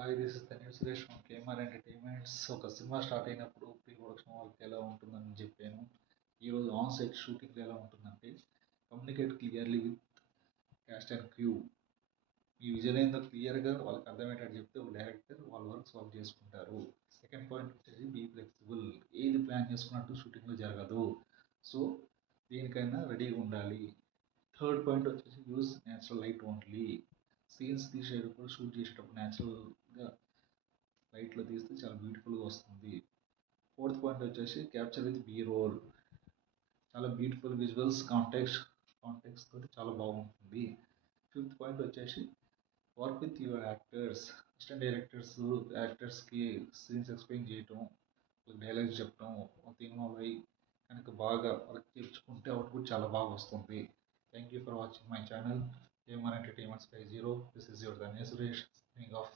Hi this is Dhanya Suresh from KMR entertainments. ఒక cinema start అయినప్పుడు pre production work ఎలా ఉంటుందని చెప్పాను. ఈరోజు ఆన్ సెట్ షూటింగ్ ఎలా ఉంటుందంటే communicate clearly with caste and crew. Me vision ఏందో క్లియర్గా వాళ్ళకి అర్థమయ్యేటట్టు చెప్తే ఒక డైరెక్టర్ వాళ్ళ వర్క్స్ వర్క్ చేసుకుంటారు. సెకండ్ పాయింట్ వచ్చేసి బీ ఫ్లెక్సిబుల్. ఏది ప్లాన్ చేసుకున్నట్టు షూటింగ్లో జరగదు. సో దేనికైనా రెడీగా ఉండాలి. థర్డ్ పాయింట్ వచ్చేసి use natural light only. Scenes తీసేటప్పుడు షూట్ చేసేటప్పుడు న్యాచురల్గా లైట్లో తీస్తే చాలా బ్యూటిఫుల్గా వస్తుంది. ఫోర్త్ పాయింట్ వచ్చేసి క్యాప్చర్ విత్ బీ రోల్. చాలా బ్యూటిఫుల్ విజువల్స్ కాంటెక్స్ తోటి చాలా బాగుంటుంది. ఫిఫ్త్ పాయింట్ వచ్చేసి work with your actors. Assistant యాక్టర్స్కి సీన్స్ ఎక్స్ప్లెయిన్ చేయటం, డైలాగ్స్ చెప్పడం, ఇన్వాల్వ్ అయ్యి కనుక బాగా వర్క్ చేర్చుకుంటే అవుట్పుట్ చాలా బాగా వస్తుంది. Thank you for watching my channel KMR entertainments 50. This is your Dhanya Suresh signing off.